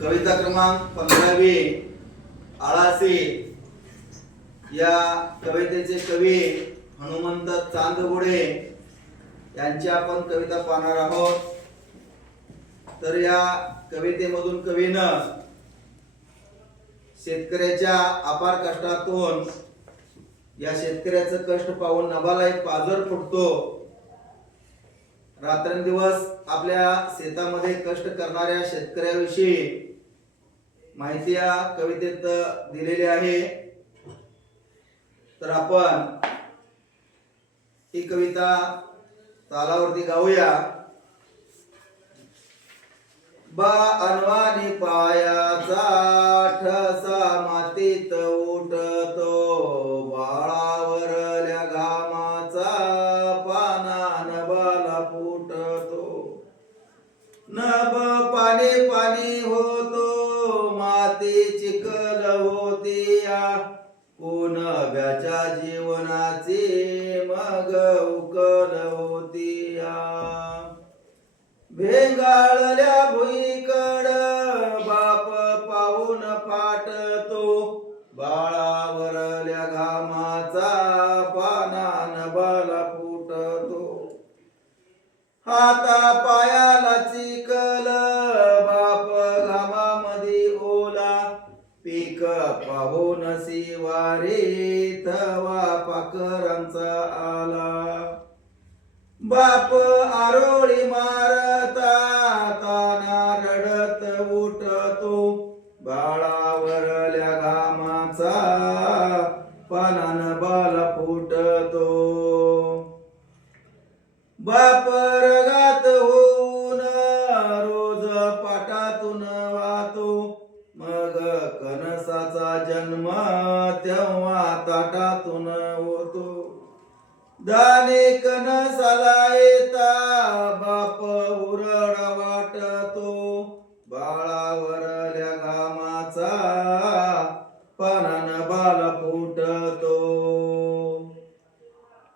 कविता क्रमांक 15वी आळासी या कवितेचे कवी हनुमंत चांदगुडे यांची आपण कविता पाहणार आहोत। तर या कवितेमधून कवीनं शेतकऱ्याच्या अपार कष्टातून या शेतकऱ्याचं कष्ट पाहून नभाला एक पाझर फुटतो। रात्रंदिवस आपल्या शेतामध्ये कष्ट करणाऱ्या शेतकऱ्याविषयी माहिती या कवितेत दिलेली आहे। तर आपण ही कविता तालावरती गाऊया। बा अनवानी पायाचा ठसा मातीत उठतो, बाळावरल्या घामाचा पानान बाला फुटतो। नभ पाणी पाणी होतो, माती चिखल होतीया, कोणब्याच्या जीवनाची मग उकल होतीया। भेंगाळल्या भुईकड बाप पाहून पाटतो, बाळावरल्या घामाचा पानान बाला फुटतो। हाता पायाला चिखल बाप घामामध्ये ओला, पीक पाहून शिवारी थवा पाखरांचा आला। बाप आरोळी मारता ताना रडत उठतो, बाळावरल्या घामाचा पानान बाला फुटतो। बाप रगात होऊन रोज पाटातून वाहतो, मग कणसाचा जन्म तेव्हा ताटातून होतो। दाणे कणसाला येता बाप उरड वाटतो, बाळावरल्या घामाचा पानान बाला फुटतो।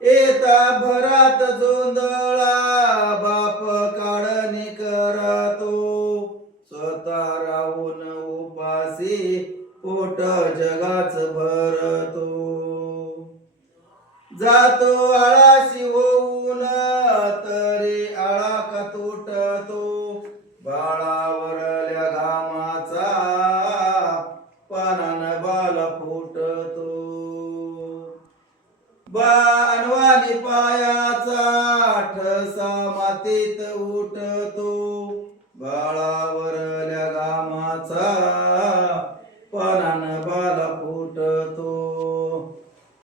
येता भरात जोंधळा बाप काढणी करतो, स्वतः राहून उपासी पोट जगाच भरतो। जातो आळाशी होऊन तरी आळा का तुटतो, बाळावरल्या घामाचा पानान बाला फुटतो। बा अनवानी पायाचा ठसा मातीत उठतो, बाळावरल्या घामाचा पानान बाला फुटतो।